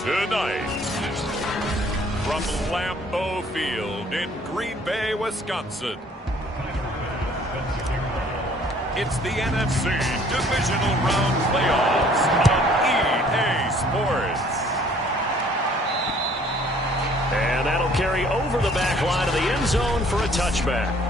Tonight, from Lambeau Field in Green Bay, Wisconsin, it's the NFC Divisional Round Playoffs on EA Sports. And that'll carry over the back line of the end zone for a touchback.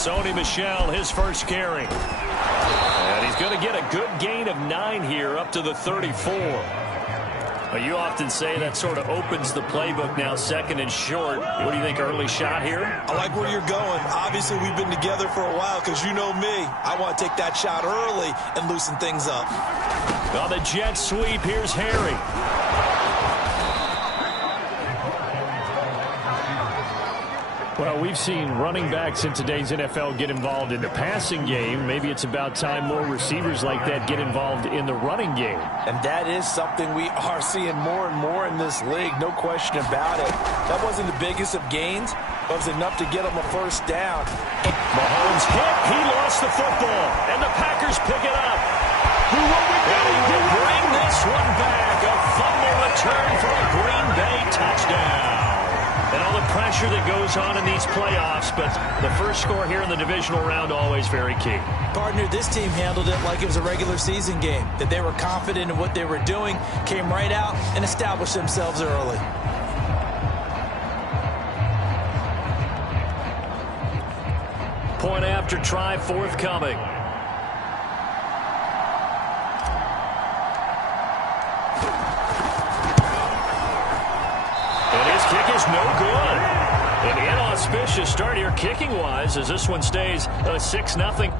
Sony Michel, his first carry. And he's going to get a good gain of 9 here up to the 34. Well, you often say that sort of opens the playbook now, second and short. What do you think, early shot here? I like where you're going. Obviously, we've been together for a while because you know me. I want to take that shot early and loosen things up. On the jet sweep, here's Harry. Well, we've seen running backs in today's NFL get involved in the passing game. Maybe it's about time more receivers like that get involved in the running game. And that is something we are seeing more and more in this league, no question about it. That wasn't the biggest of gains, but it was enough to get him a first down. Mahomes hit, he lost the football, and the Packers pick it up. Who will we go? He will bring this one back. A fumble return for a Green Bay touchdown. And all the pressure that goes on in these playoffs, but the first score here in the divisional round always very key. Partner, this team handled it like it was a regular season game, that they were confident in what they were doing, came right out and established themselves early. Point after try forthcoming. Kick is no good. An inauspicious start here kicking-wise as this one stays 6-0.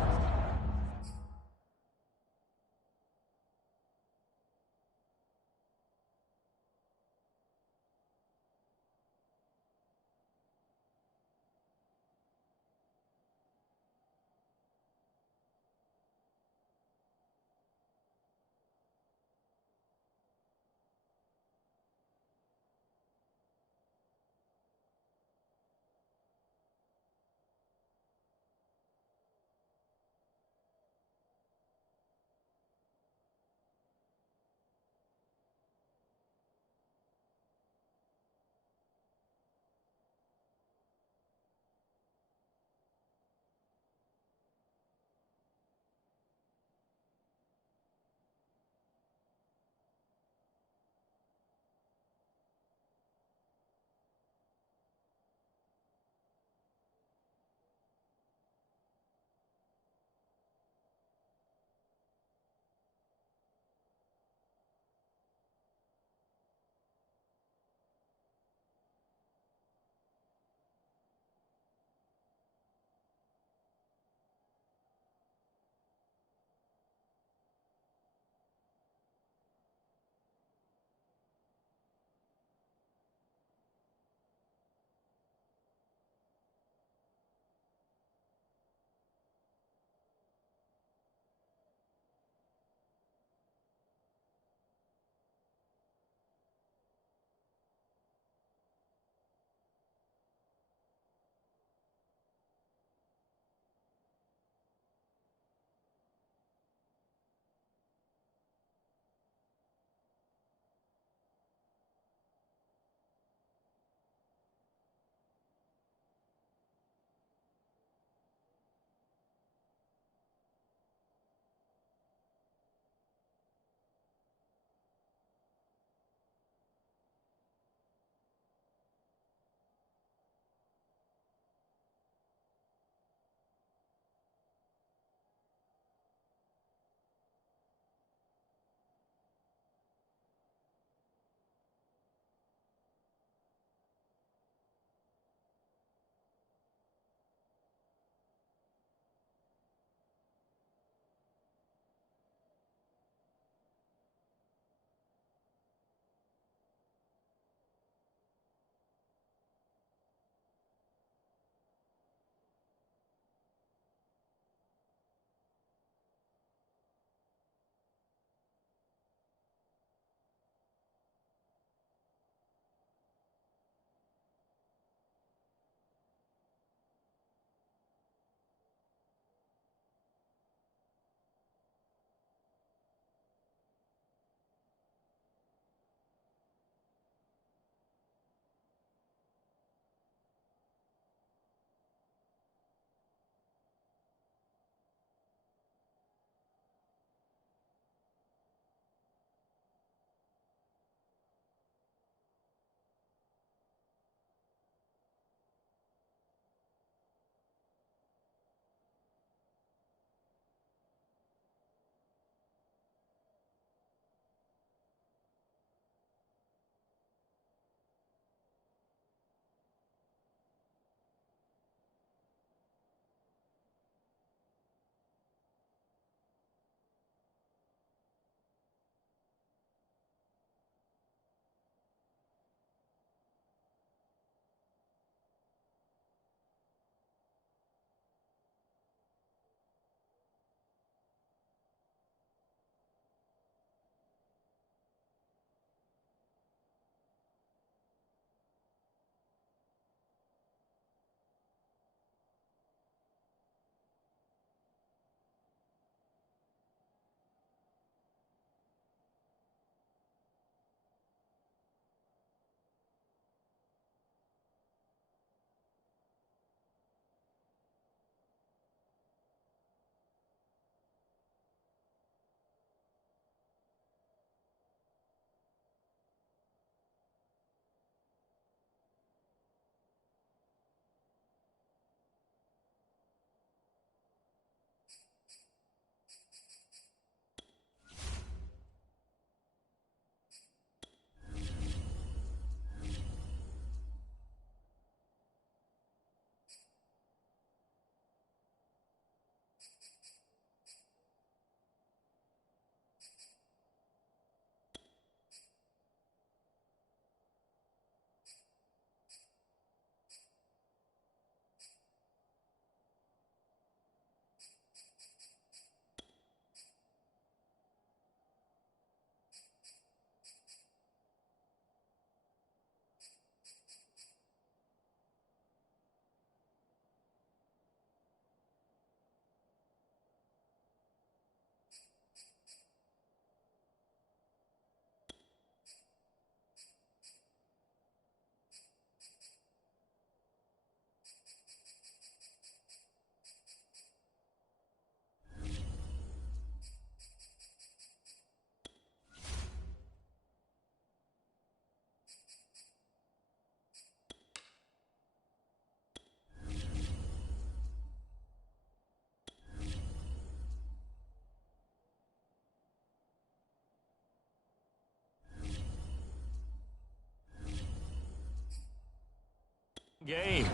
Game.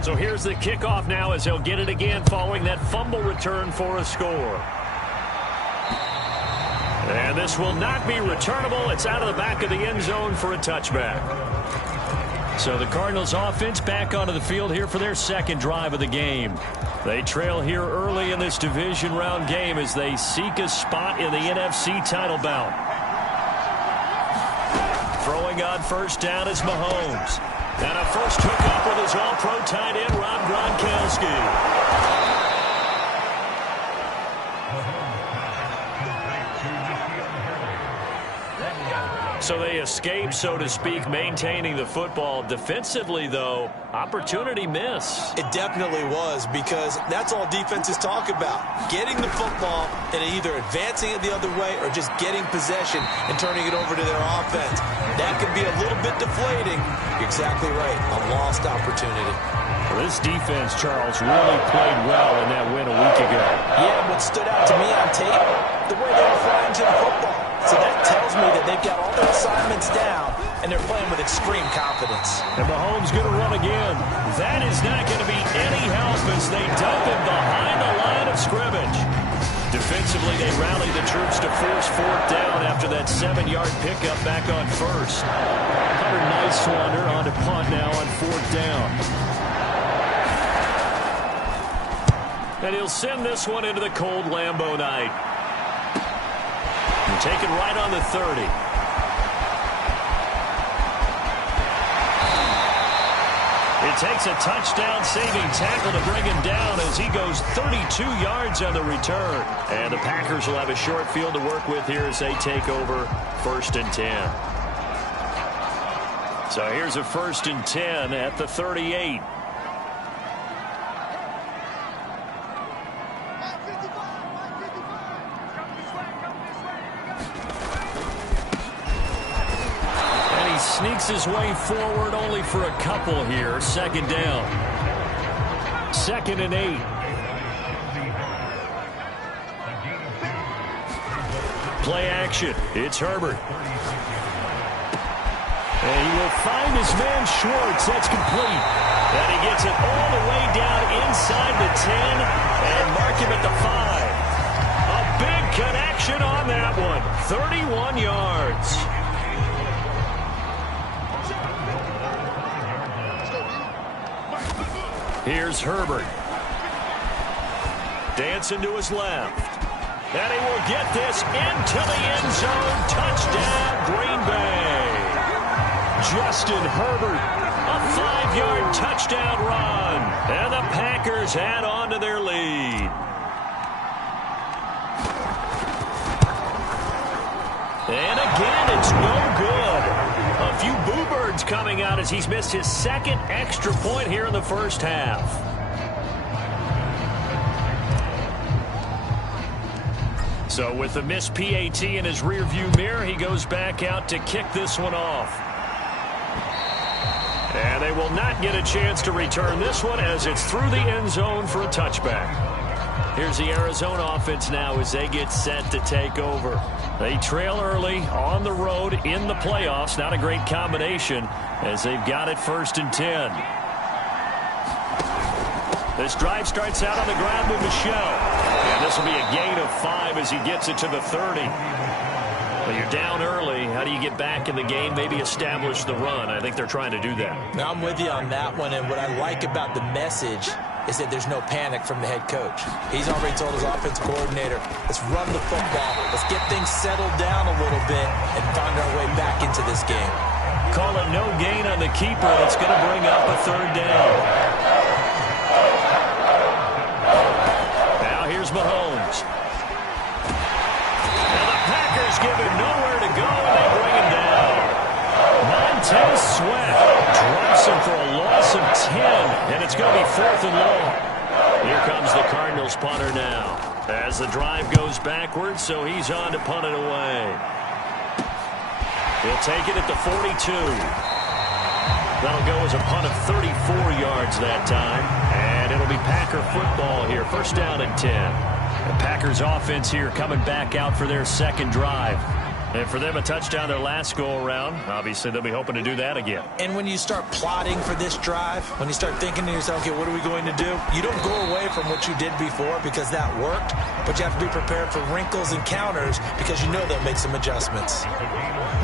So here's the kickoff now as he'll get it again following that fumble return for a score. And this will not be returnable. It's out of the back of the end zone for a touchback. So the Cardinals offense back onto the field here for their second drive of the game. They trail here early in this division round game as they seek a spot in the NFC title bout. Throwing on first down is Mahomes. And a first hookup with his all-pro tight end, Rob Gronkowski. So they escape, so to speak, maintaining the football. Defensively, though, opportunity miss. It definitely was, because that's all defenses talk about. Getting the football and either advancing it the other way or just getting possession and turning it over to their offense. That can be a little bit deflating. You're exactly right. A lost opportunity. Well, this defense, Charles, really played well in that win a week ago. Yeah, what stood out to me on tape, the way they were flying to the football. So that tells me that they've got all their assignments down, and they're playing with extreme confidence. And Mahomes going to run again. That is not going to be any help as they dump him behind the line of scrimmage. Defensively, they rally the troops to force fourth down after that 7-yard pickup back on first. Hunter Nicewander on to punt now on fourth down. And he'll send this one into the cold Lambeau night. And take it right on the 30. It takes a touchdown-saving tackle to bring him down as he goes 32 yards on the return. And the Packers will have a short field to work with here as they take over 1st and 10. So here's a 1st and 10 at the 38. Sneaks his way forward only for a couple here. 2nd down. 2nd and 8. Play action. It's Herbert. And he will find his man Schwartz. That's complete. And he gets it all the way down inside the 10 and mark him at the 5. A big connection on that one. 31 yards. Here's Herbert. Dancing to his left. And he will get this into the end zone. Touchdown, Green Bay. Justin Herbert, a 5-yard touchdown run. And the Packers add on to their lead. And again, it's no good. A few boo birds coming out as he's missed his 2nd extra point here in the first half. So with the missed PAT in his rearview mirror, he goes back out to kick this one off. And they will not get a chance to return this one as it's through the end zone for a touchback. Here's the Arizona offense now as they get set to take over. They trail early on the road in the playoffs. Not a great combination as they've got it 1st and 10. This drive starts out on the ground with Michel. And this will be a gain of 5 as he gets it to the 30. Well, you're down early. How do you get back in the game? Maybe establish the run. I think they're trying to do that. Now, I'm with you on that one, and what I like about the message is that there's no panic from the head coach. He's already told his offensive coordinator, let's run the football, let's get things settled down a little bit and find our way back into this game. Call it no gain on the keeper. It's going to bring up a 3rd down. Now here's Mahomes. And the Packers give him nowhere to go, and they bring him down. Montez Sweat drops him for a loss of 10, and it's going to be 4th and long. Here comes the Cardinals punter now as the drive goes backwards, so he's on to punt it away. He'll take it at the 42. That'll go as a punt of 34 yards that time, and it'll be Packer football here. 1st down and 10. The Packers offense here coming back out for their 2nd drive. And for them, a touchdown their last go-around. Obviously, they'll be hoping to do that again. And when you start plotting for this drive, when you start thinking to yourself, okay, what are we going to do? You don't go away from what you did before because that worked, but you have to be prepared for wrinkles and counters because you know they'll make some adjustments.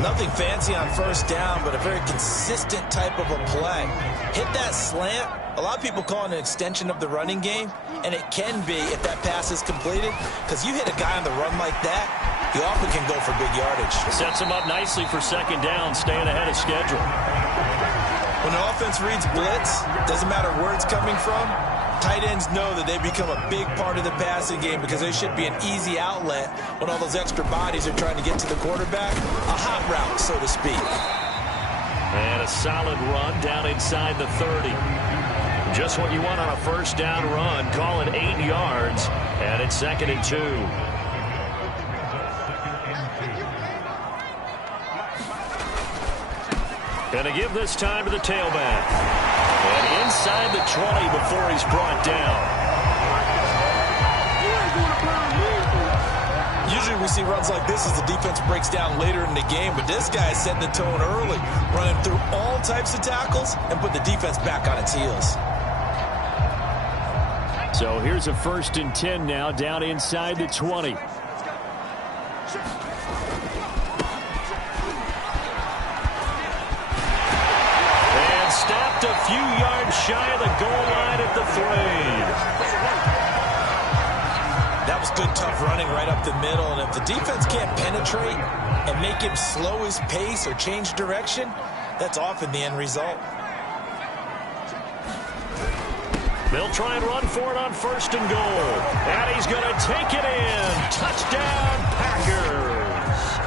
Nothing fancy on first down, but a very consistent type of a play. Hit that slant. A lot of people call it an extension of the running game, and it can be if that pass is completed, because you hit a guy on the run like that, you often can go for big yardage. Sets him up nicely for second down, staying ahead of schedule. When the offense reads blitz, doesn't matter where it's coming from, tight ends know that they become a big part of the passing game because they should be an easy outlet when all those extra bodies are trying to get to the quarterback. A hot route, so to speak. And a solid run down inside the 30. Just what you want on a first down run. Call it 8 yards, and it's 2nd and 2. Gonna give this time to the tailback. And inside the 20 before he's brought down. Usually we see runs like this as the defense breaks down later in the game, but this guy is setting the tone early, running through all types of tackles and put the defense back on its heels. So here's a 1st and 10 now, down inside the 20. And stopped a few yards shy of the goal line at the 3. That was good, tough running right up the middle, and if the defense can't penetrate and make him slow his pace or change direction, that's often the end result. They'll try and run for it on 1st and goal. And he's going to take it in. Touchdown, Packers.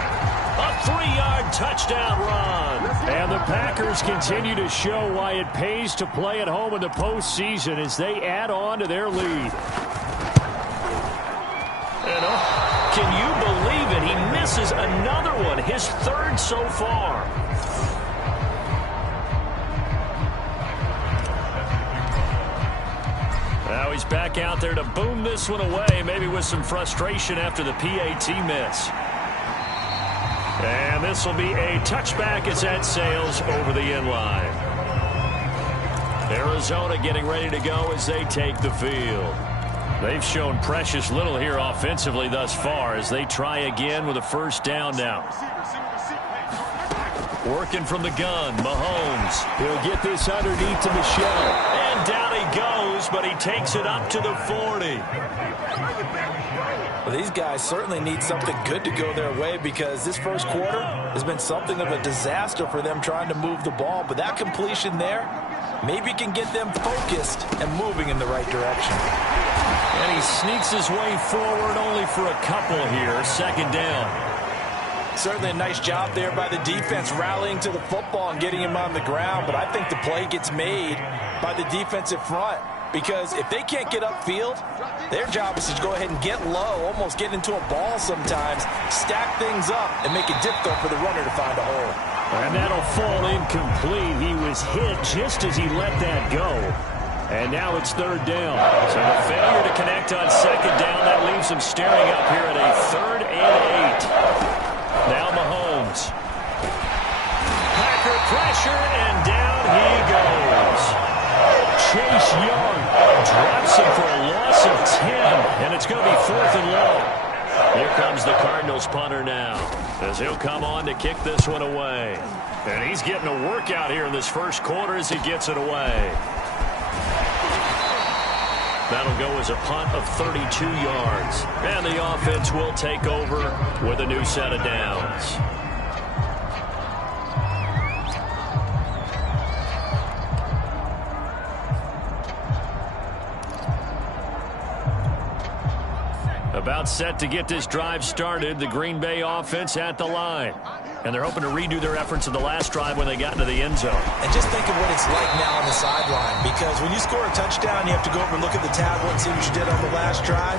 A 3-yard touchdown run. And the Packers continue to show why it pays to play at home in the postseason as they add on to their lead. And can you believe it? He misses another one, his 3rd so far. Now he's back out there to boom this one away, maybe with some frustration after the PAT miss. And this will be a touchback as that sails over the end line. Arizona getting ready to go as they take the field. They've shown precious little here offensively thus far as they try again with a 1st down now. Working from the gun, Mahomes. He'll get this underneath to Michel. And down he goes, but he takes it up to the 40. Well, these guys certainly need something good to go their way because this first quarter has been something of a disaster for them trying to move the ball. But that completion there maybe can get them focused and moving in the right direction. And he sneaks his way forward only for a couple here. 2nd down. Certainly a nice job there by the defense rallying to the football and getting him on the ground, but I think the play gets made by the defensive front because if they can't get upfield, their job is to go ahead and get low, almost get into a ball sometimes, stack things up, and make it difficult for the runner to find a hole. And that'll fall incomplete. He was hit just as he let that go. And now it's 3rd down. So the failure to connect on 2nd down, that leaves him staring up here at a 3rd and 8. Now Mahomes. Packer pressure, and down he goes. Chase Young drops him for a loss of 10, and it's going to be 4th and long. Here comes the Cardinals punter now, as he'll come on to kick this one away. And he's getting a workout here in this first quarter as he gets it away. That'll go as a punt of 32 yards. And the offense will take over with a new set of downs. About set to get this drive started, the Green Bay offense at the line. And they're hoping to redo their efforts in the last drive when they got into the end zone. And just think of what it's like now on the sideline, because when you score a touchdown, you have to go over and look at the tablet and see what you did on the last drive.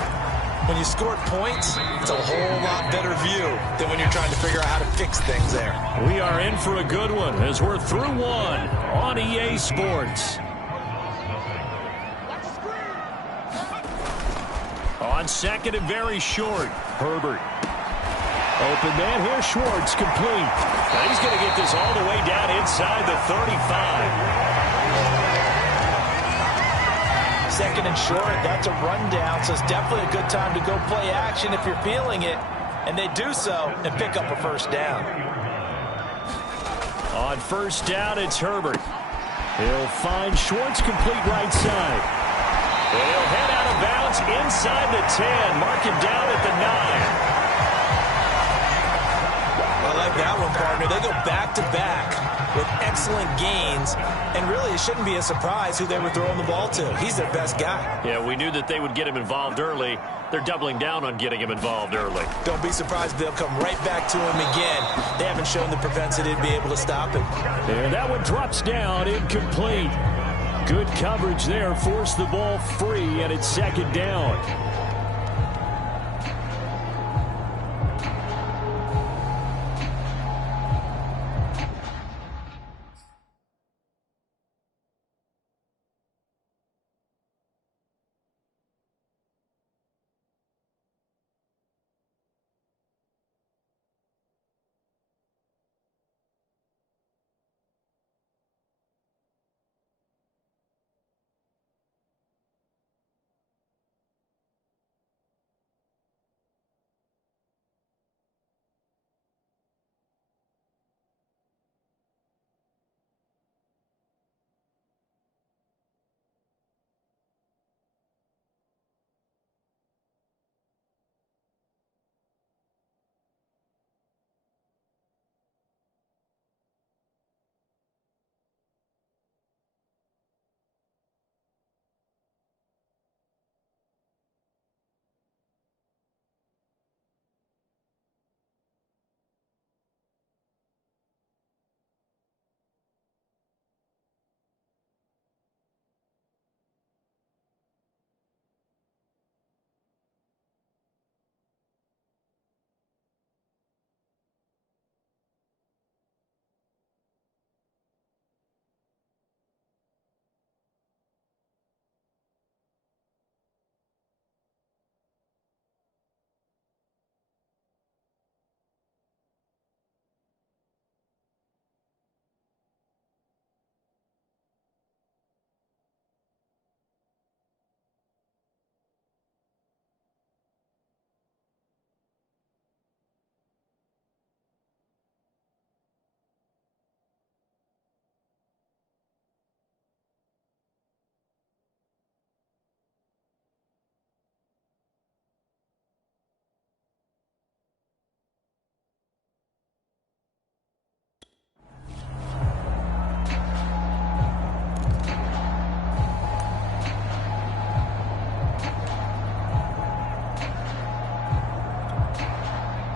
When you scored points, it's a whole lot better view than when you're trying to figure out how to fix things there. We are in for a good one as we're through one on EA Sports. On 2nd and very short, Herbert. Open man here, Schwartz, complete. Now he's going to get this all the way down inside the 35. Second and short, that's a rundown, so it's definitely a good time to go play action if you're feeling it. And they do so and pick up a first down. On first down, it's Herbert. He'll find Schwartz, complete right side. And he'll head out of bounds inside the 10. Mark him down at the 9. I like that one, partner. They go back-to-back with excellent gains, and really it shouldn't be a surprise who they were throwing the ball to. He's their best guy. Yeah, we knew that they would get him involved early. They're doubling down on getting him involved early. Don't be surprised if they'll come right back to him again. They haven't shown the propensity to be able to stop him. There, that one drops down, incomplete. Good coverage there, forced the ball free, and it's second down.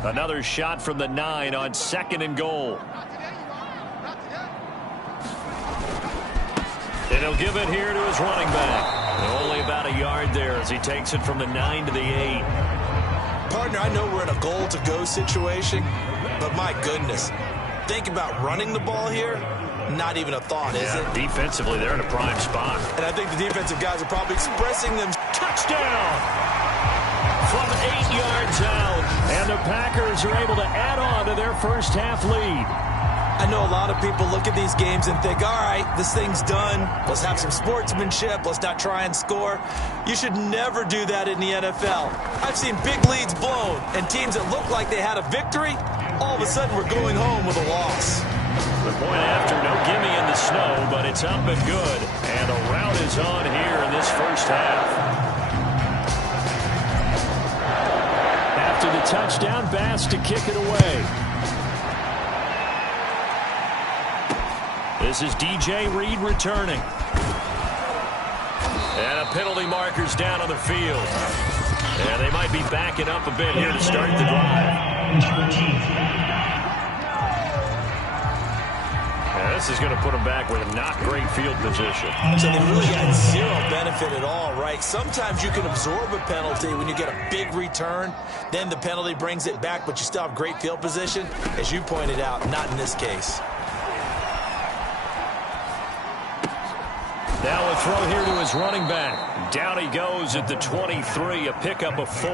Another shot from the 9 on second and goal. And he'll give it here to his running back. Only about a yard there as he takes it from the 9 to the 8. Partner, I know we're in a goal-to-go situation, but my goodness, think about running the ball here. Not even a thought, is it? Defensively, they're in a prime spot. And I think the defensive guys are probably expressing them. Touchdown! From 8 yards out, and the Packers are able to add on to their first half lead. I know a lot of people look at these games and think, all right, this thing's done. Let's have some sportsmanship. Let's not try and score. You should never do that in the NFL. I've seen big leads blown, and teams that look like they had a victory, all of a sudden we're going home with a loss. The point after, no gimme in the snow, but it's up and good. And a rout is on here in this first half. After the touchdown, Bass to kick it away. This is DJ Reed returning. And a penalty marker's down on the field. And they might be backing up a bit here to start the drive. This is going to put them back with a not great field position. So they really got zero benefit at all, right? Sometimes you can absorb a penalty when you get a big return. Then the penalty brings it back, but you still have great field position. As you pointed out, not in this case. Now a throw here to his running back. Down he goes at the 23, a pickup of 4.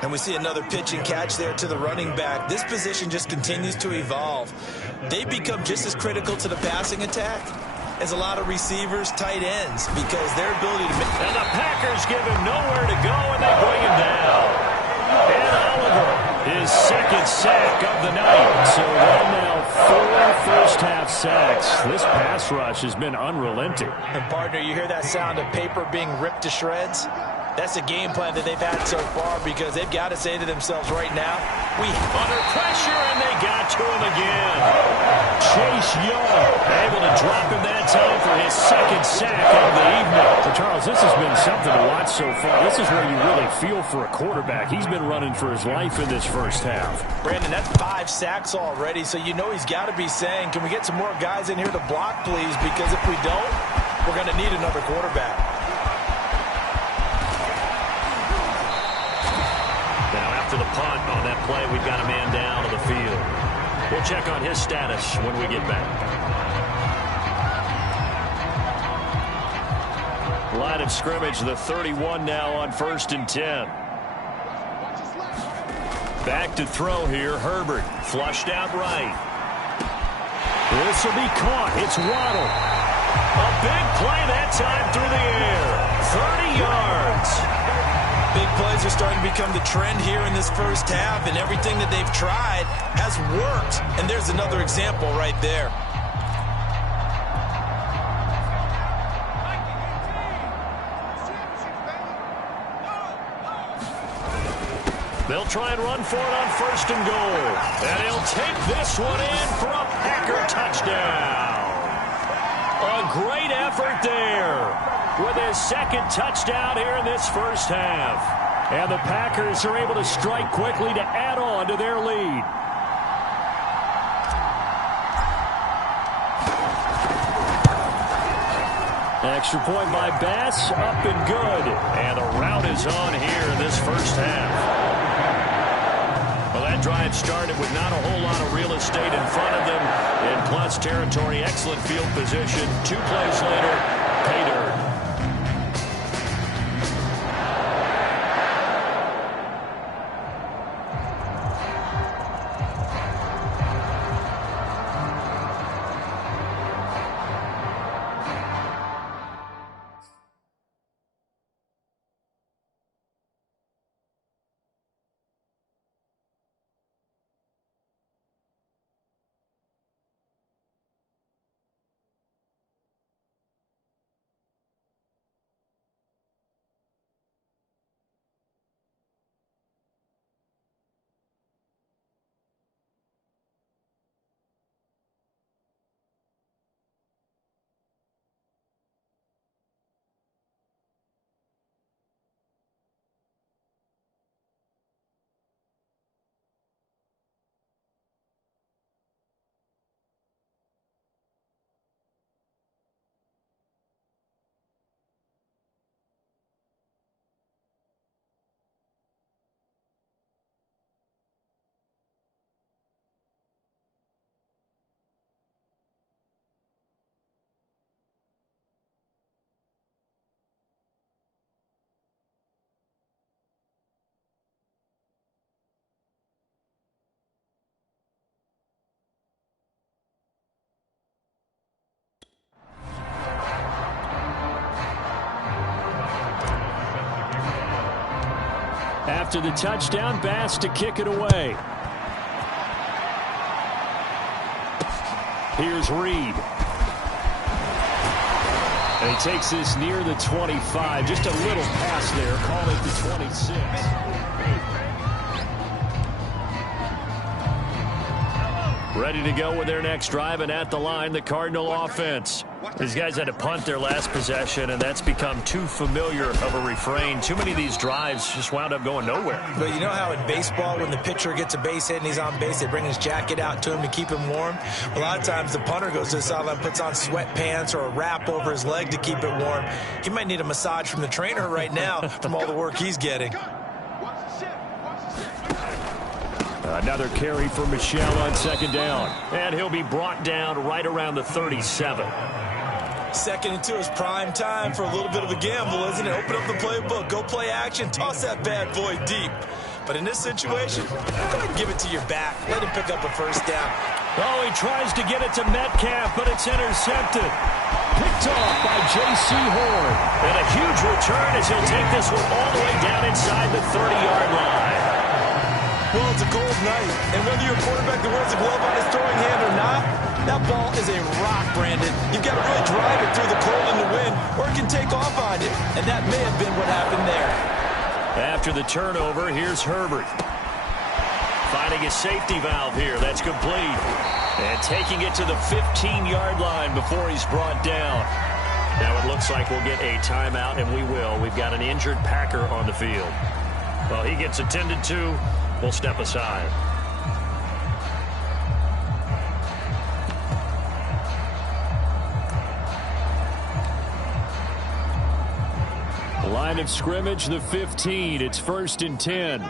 And we see another pitch and catch there to the running back. This position just continues to evolve. They become just as critical to the passing attack as a lot of receivers, tight ends, because their ability to make... And the Packers give him nowhere to go, and they bring him down. And Oliver, his second sack of the night. So right now, 4 first-half sacks. This pass rush has been unrelenting. And, partner, you hear that sound of paper being ripped to shreds? That's a game plan that they've had so far, because they've got to say to themselves right now, we under pressure, and they got to him again. Chase Young able to drop him that time for his second sack of the evening. So, Charles, this has been something to watch so far. This is where you really feel for a quarterback. He's been running for his life in this first half. Brandon, that's 5 sacks already, so you know he's got to be saying, can we get some more guys in here to block, please? Because if we don't, we're going to need another quarterback. After the punt on that play, we've got a man down on the field. We'll check on his status when we get back. Line of scrimmage, the 31 now on 1st and 10. Back to throw here, Herbert. Flushed out right. This will be caught. It's Waddle. A big play that time through the air. 30 yards. Big plays are starting to become the trend here in this first half, and everything that they've tried has worked. And there's another example right there. They'll try and run for it on 1st and goal. And he'll take this one in for a Packer touchdown. A great effort there with his second touchdown here in this first half. And the Packers are able to strike quickly to add on to their lead. Extra point by Bass, up and good. And the route is on here in this first half. Well, that drive started with not a whole lot of real estate in front of them. In plus territory, excellent field position. 2 plays later, pay dirt. After the touchdown, Bass to kick it away. Here's Reed. And he takes this near the 25. Just a little pass there. Call it the 26. Ready to go with their next drive, and at the line, the Cardinal offense. These guys had to punt their last possession, and that's become too familiar of a refrain. Too many of these drives just wound up going nowhere. But you know how in baseball, when the pitcher gets a base hit and he's on base, they bring his jacket out to him to keep him warm? A lot of times the punter goes to the sideline, puts on sweatpants or a wrap over his leg to keep it warm. He might need a massage from the trainer right now from all the work he's getting. Another carry for Michelle on 2nd down. And he'll be brought down right around the 37. Second and 2 is prime time for a little bit of a gamble, isn't it? Open up the playbook, go play action, toss that bad boy deep. But in this situation, go ahead and give it to your back. Let him pick up a first down. Oh, he tries to get it to Metcalf, but it's intercepted. Picked off by J.C. Horn. And a huge return as he'll take this one all the way down inside the 30-yard line. Well, it's a cold night, and whether you're a quarterback that wears a glove on his throwing hand or not, that ball is a rock, Brandon. You've got to really drive it through the cold and the wind, or it can take off on you. And that may have been what happened there. After the turnover, here's Herbert. Finding his safety valve here. That's complete. And taking it to the 15-yard line before he's brought down. Now it looks like we'll get a timeout, and we will. We've got an injured Packer on the field. Well, he gets attended to. We'll step aside. Line of scrimmage, the 15. It's 1st and 10.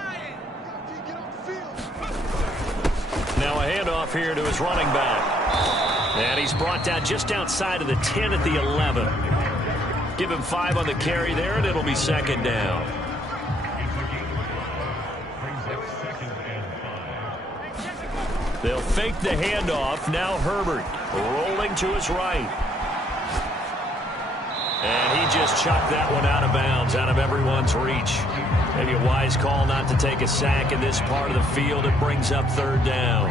Now a handoff here to his running back. And he's brought down just outside of the 10 at the 11. Give him 5 on the carry there, and it'll be 2nd down. They'll fake the handoff. Now Herbert rolling to his right. And he just chucked that one out of bounds, out of everyone's reach. Maybe a wise call not to take a sack in this part of the field. It brings up 3rd down.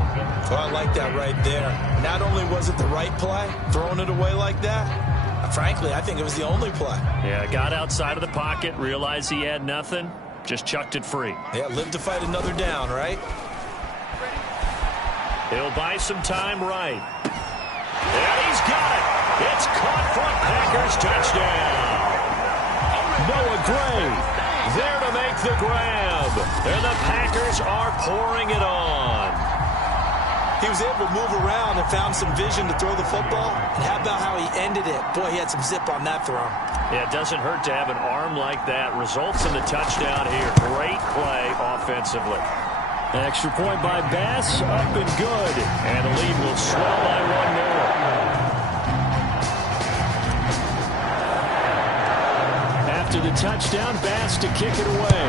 Well, I like that right there. Not only was it the right play, throwing it away like that, frankly, I think it was the only play. Yeah, got outside of the pocket, realized he had nothing, just chucked it free. Yeah, live to fight another down, right? He'll buy some time right. And he's got it. It's caught for a Packers touchdown. Noah Gray there to make the grab. And the Packers are pouring it on. He was able to move around and found some vision to throw the football. And how about how he ended it? Boy, he had some zip on that throw. Yeah, it doesn't hurt to have an arm like that. Results in the touchdown here. Great play offensively. Extra point by Bass, up and good. And the lead will swell by 1 more. After the touchdown, Bass to kick it away.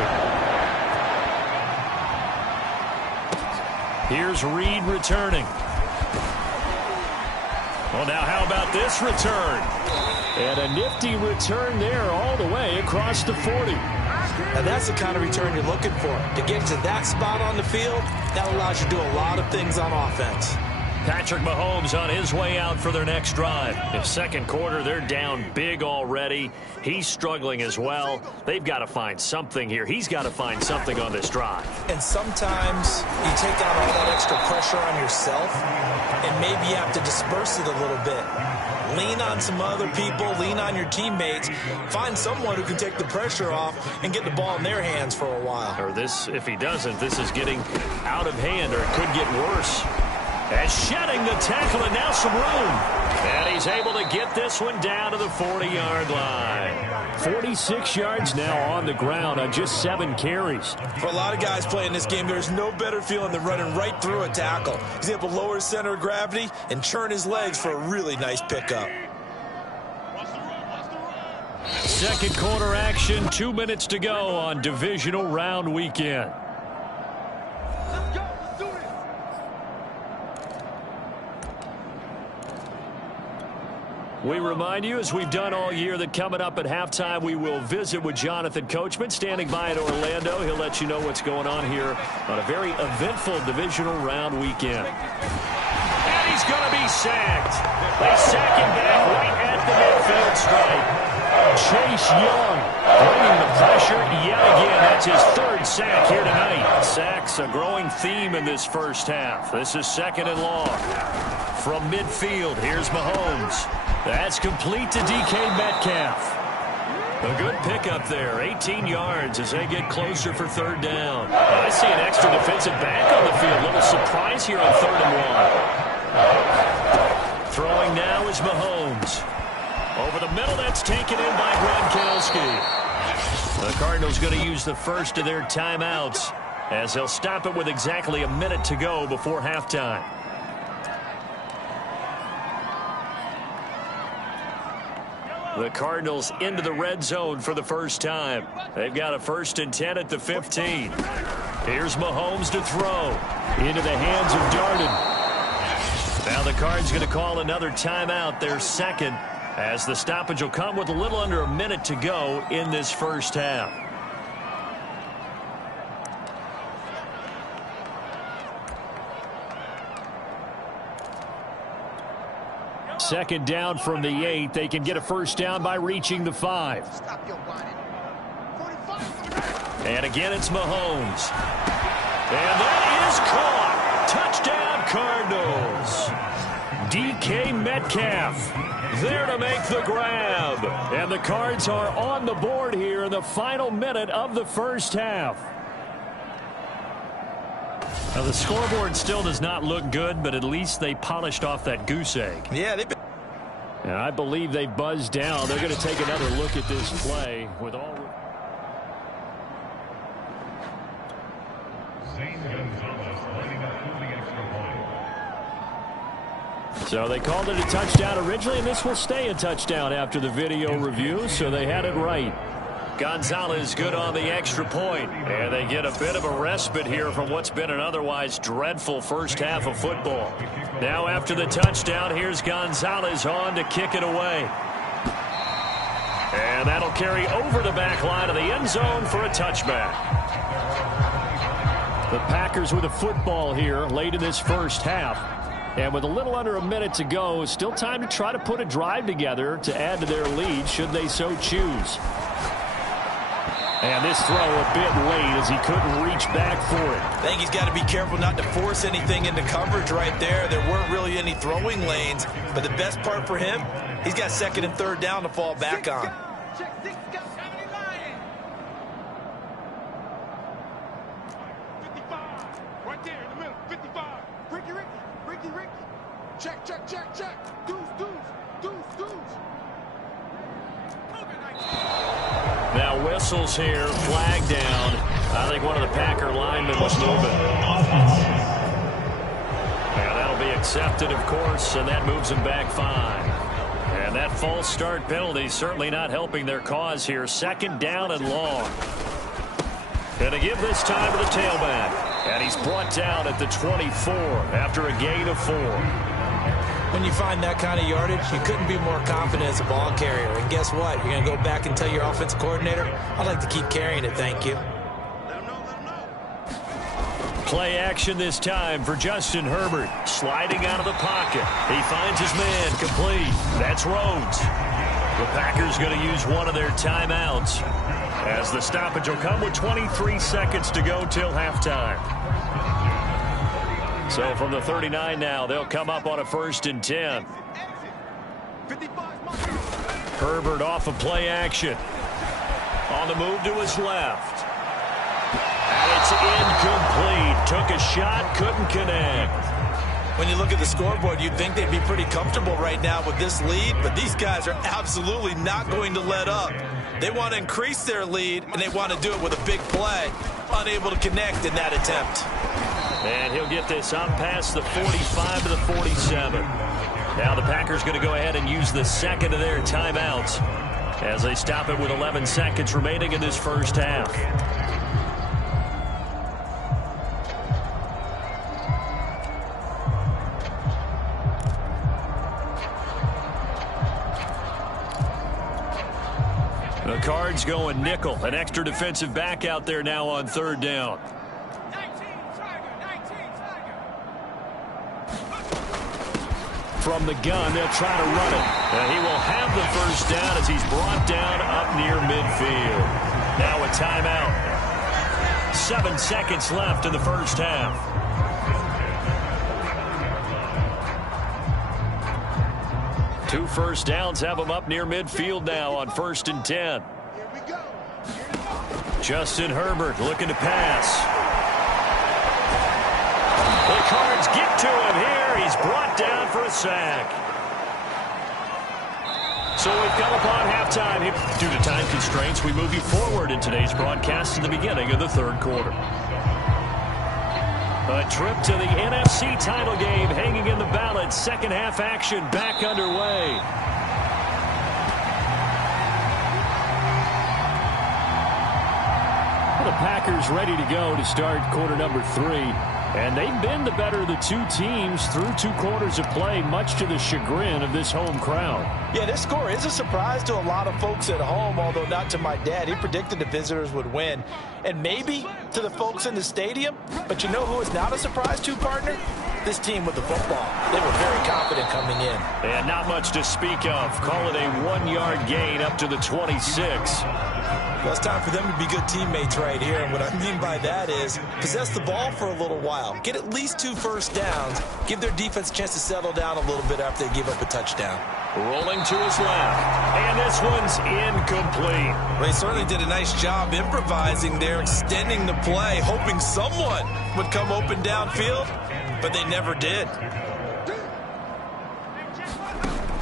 Here's Reed returning. Well, now how about this return? And a nifty return there all the way across the 40. Now that's the kind of return you're looking for. To get to that spot on the field, that allows you to do a lot of things on offense. Patrick Mahomes on his way out for their next drive. In 2nd quarter, they're down big already. He's struggling as well. They've got to find something here. He's got to find something on this drive. And sometimes you take out all that extra pressure on yourself, and maybe you have to disperse it a little bit. Lean on some other people, lean on your teammates. Find someone who can take the pressure off and get the ball in their hands for a while. Or this, if he doesn't, this is getting out of hand, or it could get worse. And shedding the tackle, and now some room. And he's able to get this one down to the 40-yard line. 46 yards now on the ground on just 7 carries. For a lot of guys playing this game, there's no better feeling than running right through a tackle. He's able to lower his center of gravity and churn his legs for a really nice pickup. 2nd quarter action, 2 minutes to go on divisional round weekend. We remind you, as we've done all year, that coming up at halftime, we will visit with Jonathan Coachman, standing by in Orlando. He'll let you know what's going on here on a very eventful divisional round weekend. And he's going to be sacked. They sack him back right at the midfield stripe. Chase Young bringing the pressure yet again. That's his 3rd sack here tonight. Sacks a growing theme in this first half. This is 2nd and long. From midfield, here's Mahomes. That's complete to DK Metcalf. A good pickup there, 18 yards as they get closer for 3rd down. I see an extra defensive back on the field. Little surprise here on 3rd and 1. Throwing now is Mahomes. Over the middle, that's taken in by Gronkowski. The Cardinals going to use the first of their timeouts as they'll stop it with exactly a minute to go before halftime. The Cardinals into the red zone for the first time. They've got a 1st and 10 at the 15. Here's Mahomes to throw. Into the hands of Darden. Now the Cards going to call another timeout, their second, as the stoppage will come with a little under a minute to go in this first half. Second down from the 8. They can get a first down by reaching the 5. And again, it's Mahomes. And that is caught. Touchdown, Cardinals. DK Metcalf there to make the grab. And the Cards are on the board here in the final minute of the first half. Now, the scoreboard still does not look good, but at least they polished off that goose egg. Yeah, they've been... And I believe they buzzed down. They're going to take another look at this play with all... So they called it a touchdown originally, and this will stay a touchdown after the video review, so they had it right. Gonzalez good on the extra point, and they get a bit of a respite here from what's been an otherwise dreadful first half of football. Now after the touchdown, here's Gonzalez on to kick it away. And that'll carry over the back line of the end zone for a touchback. The Packers with a football here late in this first half. And with a little under a minute to go, still time to try to put a drive together to add to their lead should they so choose. And this throw a bit late as he couldn't reach back for it. I think he's got to be careful not to force anything into coverage right there. There weren't really any throwing lanes, but the best part for him, he's got 2nd and 3rd down to fall back on. Now whistles here, flag down. I think one of the Packer linemen was moving. And that'll be accepted, of course, and that moves him back 5. And that false start penalty certainly not helping their cause here. 2nd down and long. And to give this time to the tailback. And he's brought down at the 24 after a gain of 4. When you find that kind of yardage, you couldn't be more confident as a ball carrier. And guess what? You're going to go back and tell your offensive coordinator, I'd like to keep carrying it, thank you. Play action this time for Justin Herbert. Sliding out of the pocket. He finds his man complete. That's Rhodes. The Packers going to use one of their timeouts as the stoppage will come with 23 seconds to go till halftime. So from the 39 now, they'll come up on a 1st and 10. Herbert off of play action. On the move to his left. And it's incomplete. Took a shot, couldn't connect. When you look at the scoreboard, you'd think they'd be pretty comfortable right now with this lead, but these guys are absolutely not going to let up. They want to increase their lead, and they want to do it with a big play. Unable to connect in that attempt. And he'll get this up past the 45 to the 47. Now the Packers going to go ahead and use the 2nd of their timeouts as they stop it with 11 seconds remaining in this first half. The Cards going nickel. An extra defensive back out there now on 3rd down. From the gun, they'll try to run it. And he will have the first down as he's brought down up near midfield. Now a timeout. 7 seconds left in the first half. Two first downs have him up near midfield now on 1st and 10. Justin Herbert looking to pass. The Cards get to him here. He's brought down for a sack. So we've come upon halftime. Due to time constraints, we move you forward in today's broadcast to the beginning of the 3rd quarter. A trip to the NFC title game hanging in the balance. 2nd half action back underway. Packers ready to go to start quarter number 3. And they've been the better of the two teams through 2 quarters of play, much to the chagrin of this home crowd. Yeah, this score is a surprise to a lot of folks at home, although not to my dad. He predicted the visitors would win. And maybe to the folks in the stadium. But you know who is not a surprise to, partner? This team with the football. They were very confident coming in. And not much to speak of. Call it a 1-yard gain up to the 26. Well, it's time for them to be good teammates right here. And what I mean by that is possess the ball for a little while. Get at least 2 first downs. Give their defense a chance to settle down a little bit after they give up a touchdown. Rolling to his left. And this one's incomplete. Well, they certainly did a nice job improvising there, extending the play, hoping someone would come open downfield, but they never did.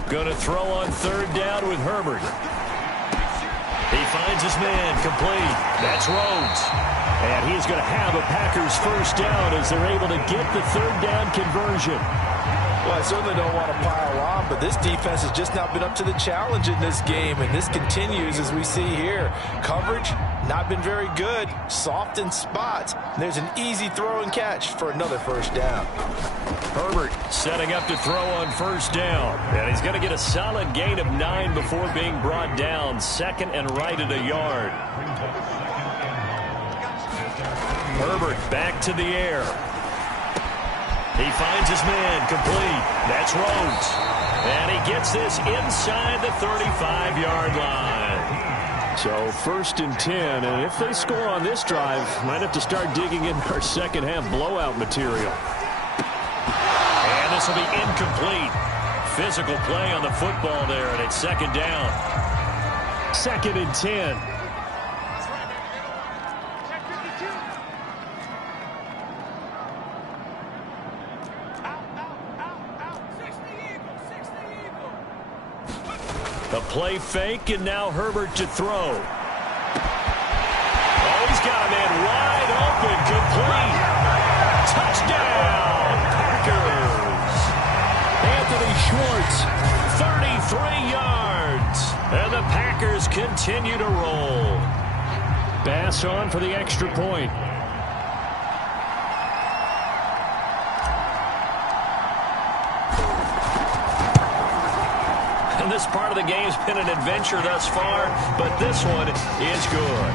Going to throw on 3rd down with Herbert. He finds his man complete. That's Rhodes. And he's going to have a Packers first down as they're able to get the 3rd down conversion. Well, I certainly don't want to pile on, but this defense has just not been up to the challenge in this game, and this continues as we see here. Coverage, not been very good. Soft in spots. There's an easy throw and catch for another first down. Herbert setting up to throw on 1st down. And he's going to get a solid gain of 9 before being brought down. 2nd and right at a yard. Herbert back to the air. He finds his man complete. That's Rhodes. And he gets this inside the 35-yard line. So 1st and 10. And if they score on this drive, might have to start digging in our second-half blowout material. And this will be incomplete. Physical play on the football there, and it's 2nd down. 2nd and 10. A play fake, and now Herbert to throw. Oh, he's got a man wide open, complete. Touchdown, Packers. Anthony Schwartz, 33 yards. And the Packers continue to roll. Bass on for the extra point. This part of the game's been an adventure thus far, but this one is good.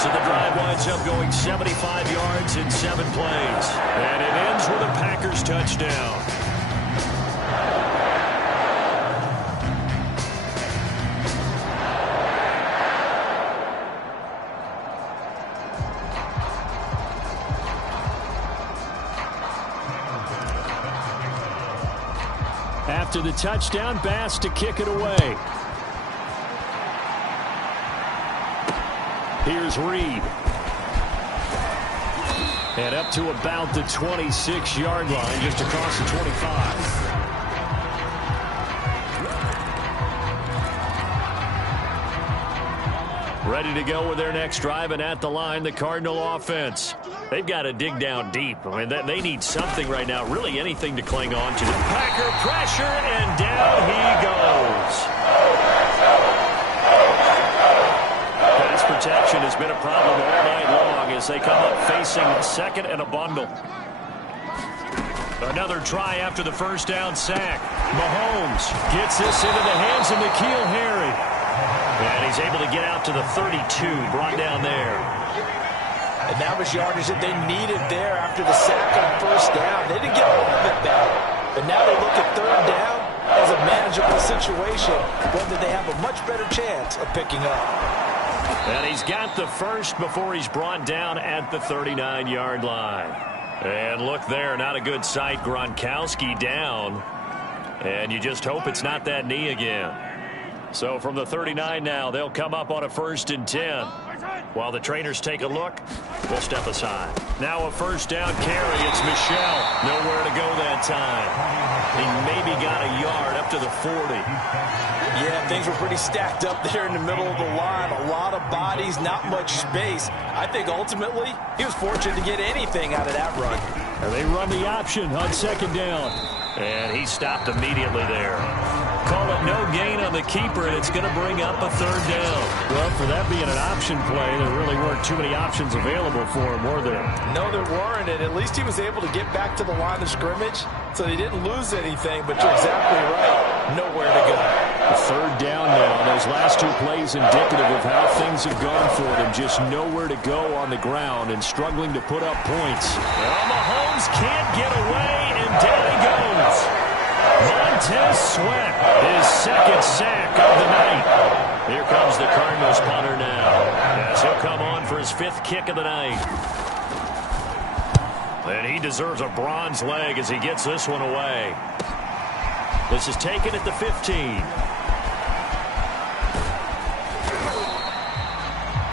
So the drive winds up going 75 yards in 7 plays. And it ends with a Packers touchdown. After the touchdown, Bass to kick it away. Here's Reed. And up to about the 26-yard line, just across the 25. Ready to go with their next drive, and at the line, the Cardinal offense. They've got to dig down deep. I mean, they need something right now, really anything to cling on to. Packer pressure, and down he goes. Pass protection has been a problem all night long as they come up facing 2nd and a bundle. Another try after the first down sack. Mahomes gets this into the hands of N'Keal Harry. And he's able to get out to the 32, brought down there. And that was yardage that they needed there after the sack on first down. They didn't get all of it back. But now they look at 3rd down as a manageable situation, one that they have a much better chance of picking up. And he's got the first before he's brought down at the 39-yard line. And look there, not a good sight. Gronkowski down. And you just hope it's not that knee again. So from the 39 now, they'll come up on a 1st and 10. While the trainers take a look, we'll step aside. Now a first down carry. It's Michel. Nowhere to go that time. He maybe got a yard up to the 40. Yeah, things were pretty stacked up there in the middle of the line. A lot of bodies, not much space. I think ultimately he was fortunate to get anything out of that run. And they run the option on 2nd down. And he stopped immediately there. Call it no gain on the keeper, and it's going to bring up a third down. Well, for that being an option play, there really weren't too many options available for him, were there? No, there weren't, and at least he was able to get back to the line of scrimmage, so they didn't lose anything, but you're exactly right. Nowhere to go. A third down now. Those last two plays indicative of how things have gone for them. Just nowhere to go on the ground and struggling to put up points. Well, Mahomes can't get away, and down he goes. Montez Sweat, his second sack of the night. Here comes the Cardinals punter now, as he'll come on for his fifth kick of the night. And he deserves a bronze leg as he gets this one away. This is taken at the 15.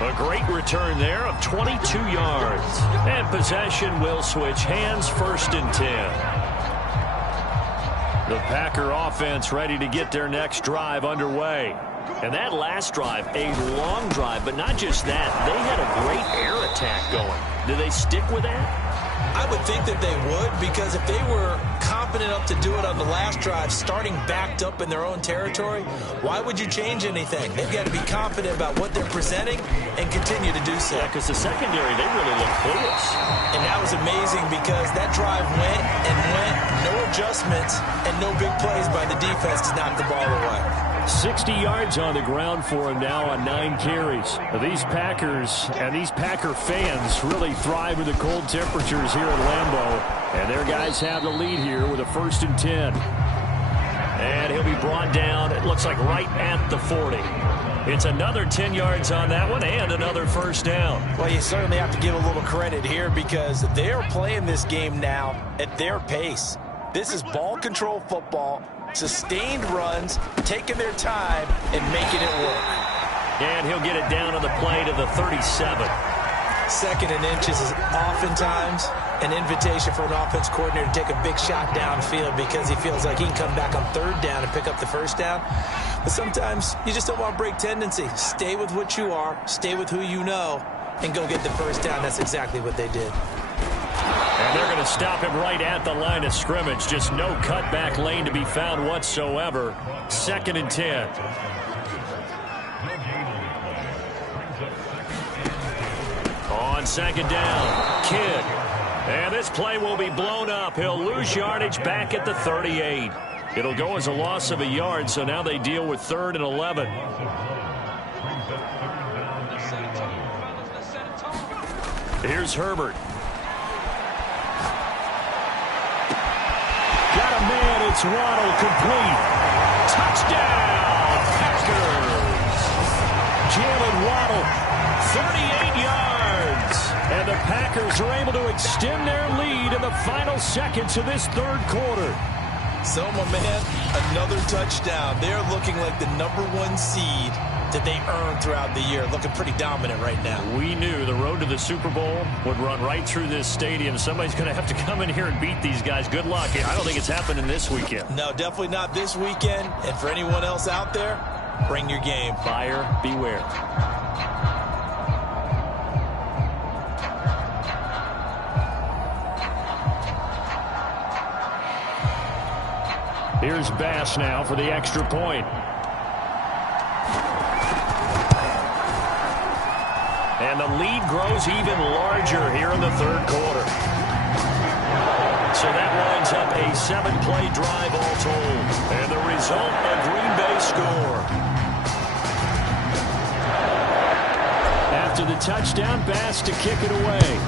A great return there of 22 yards. And possession will switch hands, 1st and 10. The Packer offense ready to get their next drive underway. And that last drive, a long drive, but not just that. They had a great air attack going. Do they stick with that? I would think that they would, because if they were confident enough to do it on the last drive, starting backed up in their own territory, why would you change anything? They've got to be confident about what they're presenting and continue to do so. Yeah, because the secondary, they really look clueless. And that was amazing because that drive went and went, no adjustments, and no big plays by the defense to knock the ball away. 60 yards on the ground for him now on 9 carries. These Packers and these Packer fans really thrive in the cold temperatures here at Lambeau. And their guys have the lead here with a 1st and 10. And he'll be brought down, it looks like right at the 40. It's another 10 yards on that one and another 1st down. Well, you certainly have to give a little credit here because they're playing this game now at their pace. This is ball control football. Sustained runs, taking their time, and making it work. And he'll get it down on the play to the 37. 2nd and inches is oftentimes an invitation for an offense coordinator to take a big shot downfield because he feels like he can come back on 3rd down and pick up the 1st down. But sometimes you just don't want to break tendency. Stay with what you are, stay with who you know, and go get the 1st down. That's exactly what they did. And they're going to stop him right at the line of scrimmage. Just no cutback lane to be found whatsoever. 2nd and 10. On 2nd down, Kidd. And this play will be blown up. He'll lose yardage back at the 38. It'll go as a loss of a yard, so now they deal with 3rd and 11. Here's Herbert. It's Waddle complete. Touchdown, Packers. Jalen Waddle, 38 yards. And the Packers are able to extend their lead in the final seconds of this 3rd quarter. So, my man, another touchdown. They're looking like the #1 seed that they earned throughout the year. Looking pretty dominant right now. We knew the road to the Super Bowl would run right through this stadium. Somebody's going to have to come in here and beat these guys. Good luck. I don't think it's happening this weekend. No, definitely not this weekend. And for anyone else out there, bring your game. Buyer beware. Here's Bass now for the extra point. And the lead grows even larger here in the 3rd quarter. So that winds up a 7-play drive all told. And the result, a Green Bay score. After the touchdown, Bass to kick it away.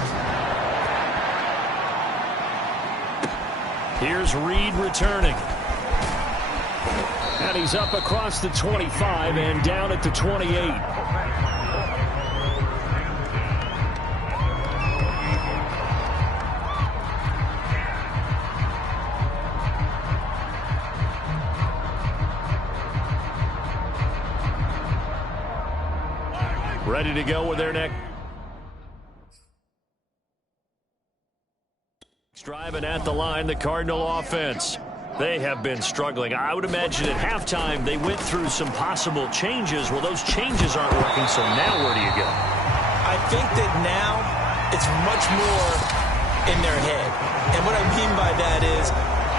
Here's Reed returning. And he's up across the 25 and down at the 28. Ready to go with their next driving at the line, the Cardinal offense. They have been struggling. I would imagine at halftime they went through some possible changes. Well, those changes aren't working, so now where do you go? I think that now it's much more in their head. And what I mean by that is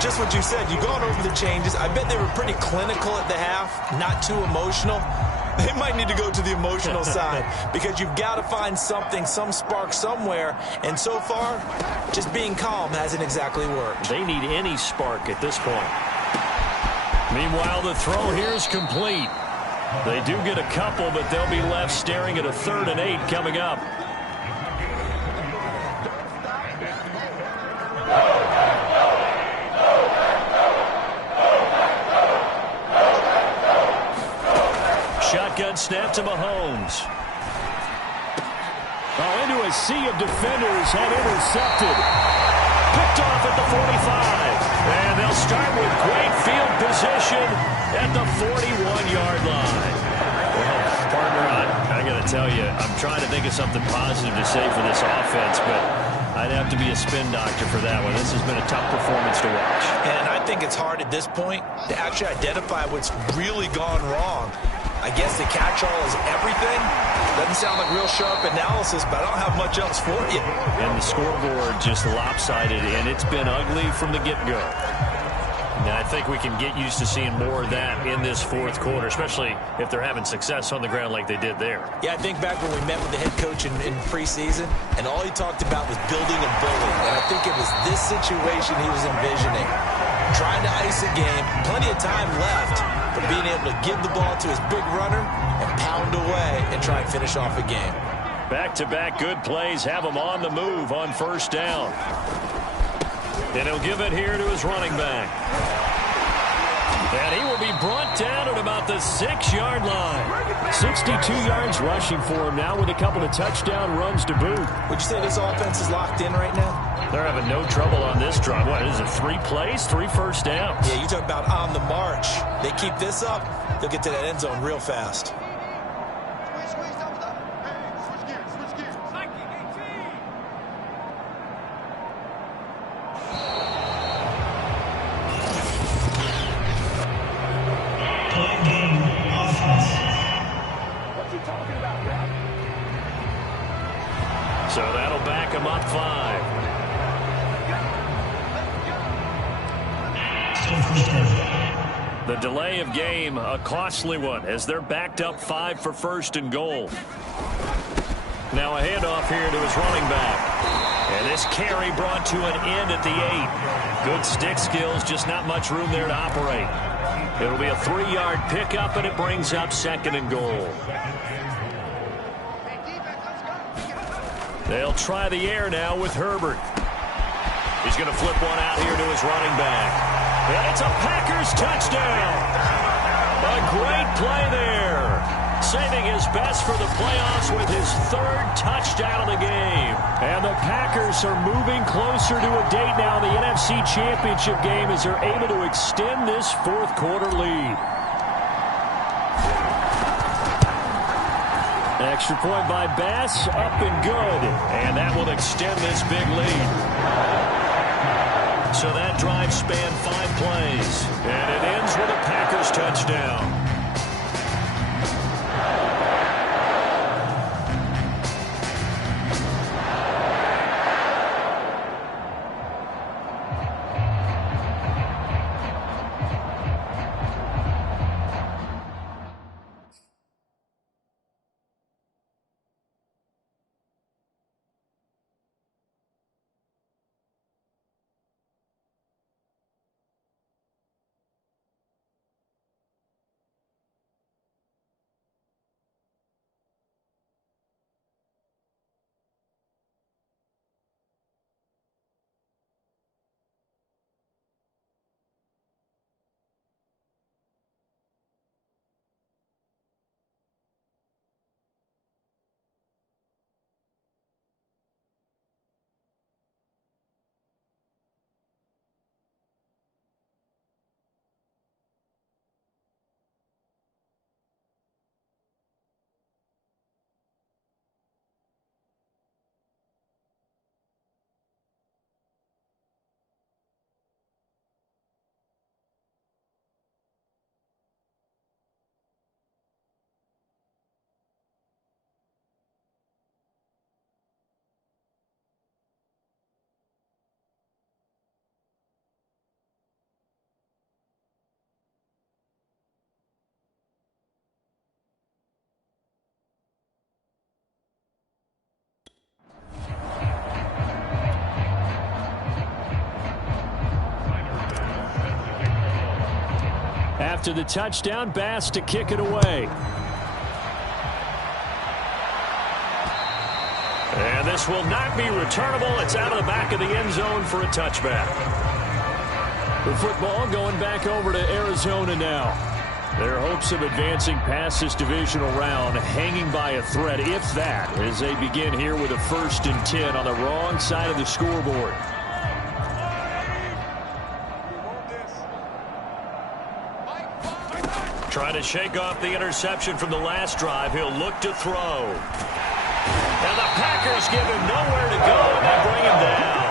Just what you said. You've gone over the changes. I bet they were pretty clinical at the half, not too emotional. They might need to go to the emotional side because you've got to find something, some spark somewhere. And so far, just being calm hasn't exactly worked. They need any spark at this point. Meanwhile, the throw here is complete. They do get a couple, but they'll be left staring at a 3rd and 8 coming up. Shotgun snap to Mahomes. Oh, into a sea of defenders and intercepted. Picked off at the 45. And they'll start with great field position at the 41-yard line. Well, partner, I got to tell you, I'm trying to think of something positive to say for this offense, but I'd have to be a spin doctor for that one. This has been a tough performance to watch. And I think it's hard at this point to actually identify what's really gone wrong. I guess the catch-all is everything. Doesn't sound like real sharp analysis, but I don't have much else for you. And the scoreboard just lopsided, and it's been ugly from the get-go. Now, I think we can get used to seeing more of that in this 4th quarter, especially if they're having success on the ground like they did there. Yeah, I think back when we met with the head coach in preseason, and all he talked about was building a bully. And I think it was this situation he was envisioning. Trying to ice a game, plenty of time left, but being able to give the ball to his big runner and pound away and try and finish off a game. Back-to-back good plays have him on the move on 1st down. And he'll give it here to his running back. And he will be brought down at about the 6-yard line. 62 yards rushing for him now with a couple of touchdown runs to boot. Would you say this offense is locked in right now? They're having no trouble on this drive. What is it, 3 plays, 3 first downs? Yeah, you talk about on the march. They keep this up, they'll get to that end zone real fast. So that'll back him up 5. The delay of game, a costly one, as they're backed up 5 for 1st and goal. Now a handoff here to his running back. And this carry brought to an end at the 8. Good stick skills, just not much room there to operate. It'll be a 3-yard pickup, and it brings up 2nd and goal. They'll try the air now with Herbert. He's going to flip one out here to his running back. And it's a Packers touchdown. A great play there. Saving his best for the playoffs with his 3rd touchdown of the game. And the Packers are moving closer to a date now in the NFC Championship game as they're able to extend this 4th quarter lead. Extra point by Bass, up and good. And that will extend this big lead. So that drive spanned 5 plays. And it ends with a Packers touchdown. After the touchdown, Bass to kick it away. And this will not be returnable. It's out of the back of the end zone for a touchback. The football going back over to Arizona now. Their hopes of advancing past this divisional round hanging by a thread, if that, as they begin here with a 1st and 10 on the wrong side of the scoreboard. Trying to shake off the interception from the last drive. He'll look to throw. And the Packers give him nowhere to go, and they bring him down.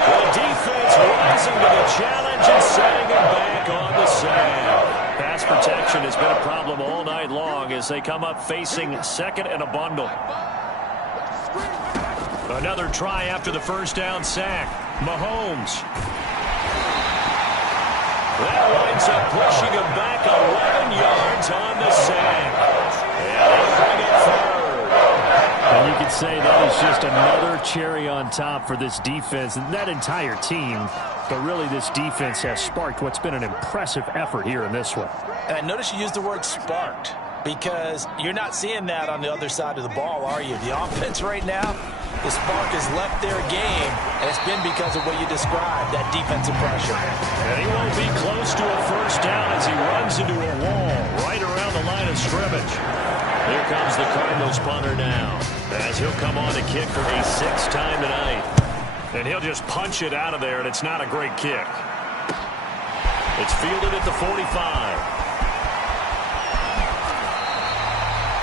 The defense rising to the challenge and setting him back on the sand. Pass protection has been a problem all night long as they come up facing 2nd and a bundle. Another try after the 1st down sack. Mahomes. That winds up pushing him back 11 yards on the sack. And they bring it third. And you could say that is just another cherry on top for this defense and that entire team. But really, this defense has sparked what's been an impressive effort here in this one. And I notice you used the word sparked because you're not seeing that on the other side of the ball, are you? The offense right now, the spark has left their game, and it's been because of what you described, that defensive pressure. And he won't be close to a 1st down as he runs into a wall right around the line of scrimmage. Here comes the Cardinals punter now, as he'll come on to kick for a 6th time tonight. And he'll just punch it out of there, and it's not a great kick. It's fielded at the 45.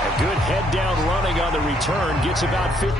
A good head-down running on the return. Gets about 50.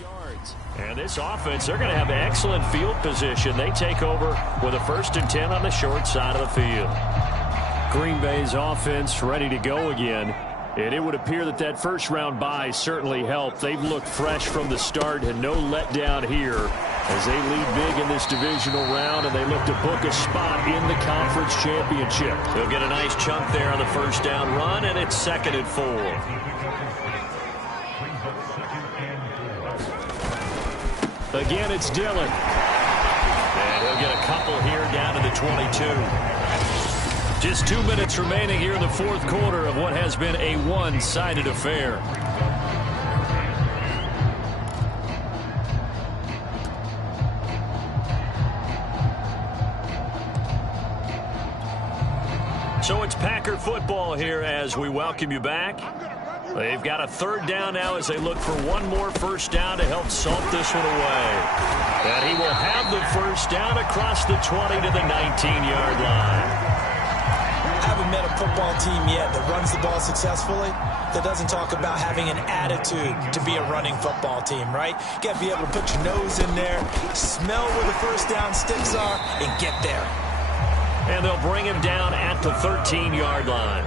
Yards. And this offense, they're going to have excellent field position. They take over with a 1st and 10 on the short side of the field. Green Bay's offense ready to go again. And it would appear that that 1st-round bye certainly helped. They've looked fresh from the start and no letdown here as they lead big in this divisional round and they look to book a spot in the conference championship. They'll get a nice chunk there on the 1st down run, and it's 2nd and 4. Again, it's Dillon. And he'll get a couple here down to the 22. Just 2 minutes remaining here in the fourth quarter of what has been a one-sided affair. So it's Packer football here as we welcome you back. They've got a third down now as they look for one more first down to help salt this one away. And he will have the first down across the 20 to the 19-yard line. I haven't met a football team yet that runs the ball successfully that doesn't talk about having an attitude to be a running football team, right? You got to be able to put your nose in there, smell where the first down sticks are, and get there. And they'll bring him down at the 13-yard line.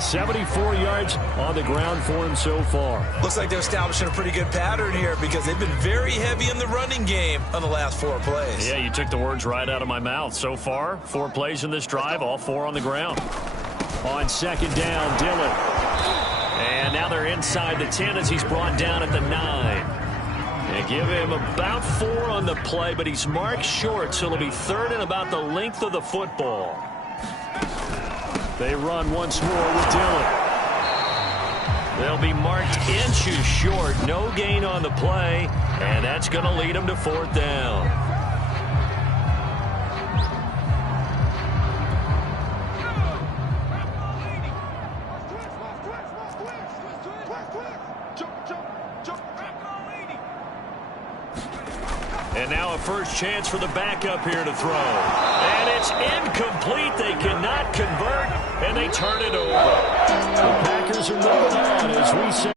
74 yards on the ground for him so far. Looks like they're establishing a pretty good pattern here because they've been very heavy in the running game on the last 4 plays. Yeah, you took the words right out of my mouth. So far, 4 plays in this drive, all 4 on the ground. On second down, Dillon. And now they're inside the 10 as he's brought down at the 9. They give him about 4 on the play, but he's marked short, so it'll be third and about the length of the football. They run once more with Dillon. They'll be marked inches short. No gain on the play, and that's going to lead them to fourth down. And now a first chance for the backup here to throw. And it's incomplete. They cannot convert, and they turn it over. The Packers are moving on as we say.